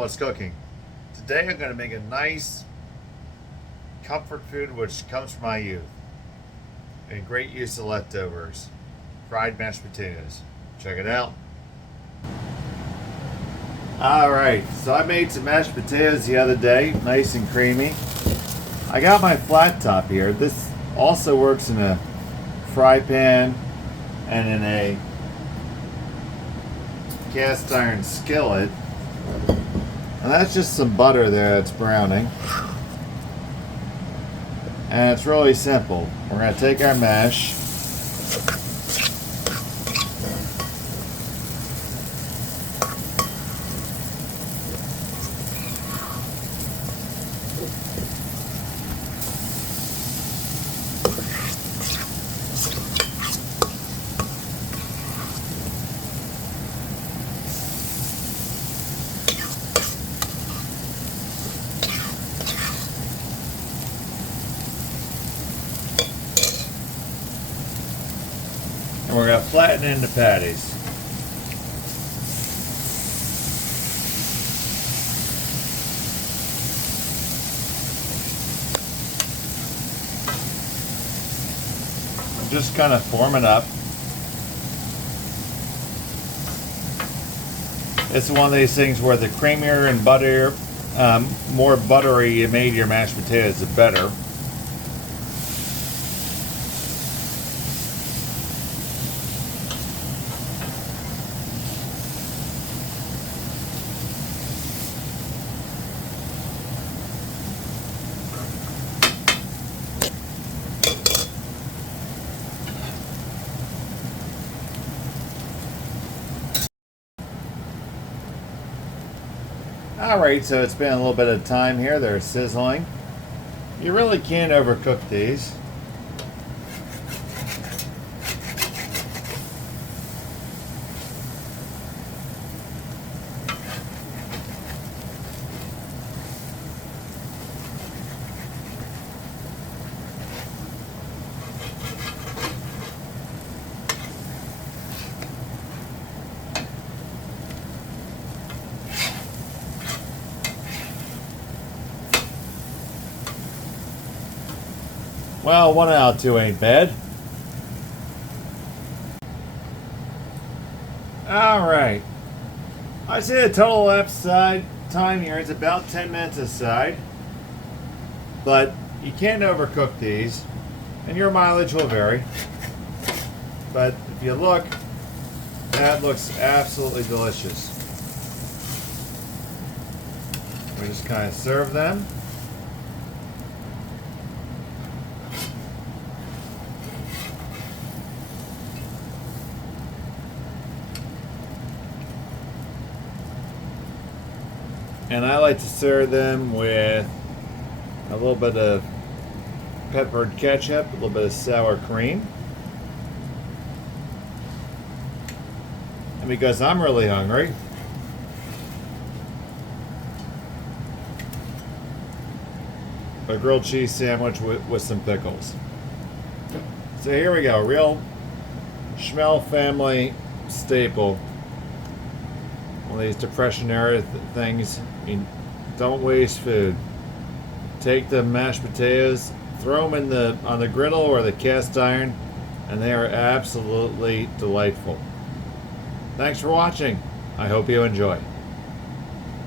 It's cooking. Today I'm going to make a nice comfort food which comes from my youth and great use of leftovers. Fried mashed potatoes. Check it out. Alright, so I made some mashed potatoes the other day, nice and creamy. I got my flat top here. This also works in a fry pan and in a cast iron skillet. And that's just some butter there that's browning. And it's really simple. We're going to take our mash. And we're going to flatten into patties. Just kind of form it up. It's one of these things where the creamier and butter, more buttery you made your mashed potatoes, the better. Alright, so it's been a little bit of time here. They're sizzling. You really can't overcook these. Well, 1 out of 2 ain't bad. Alright. I say the total left side time here is about 10 minutes aside. But you can't overcook these. And your mileage will vary. But if you look, that looks absolutely delicious. We just kind of serve them. And I like to serve them with a little bit of peppered ketchup, a little bit of sour cream. And because I'm really hungry, a grilled cheese sandwich with some pickles. So here we go, real Schmel family staple. One of these depression era things. I mean, don't waste food. Take the mashed potatoes, throw them on the griddle or the cast iron, and they are absolutely delightful. Thanks for watching. I hope you enjoy.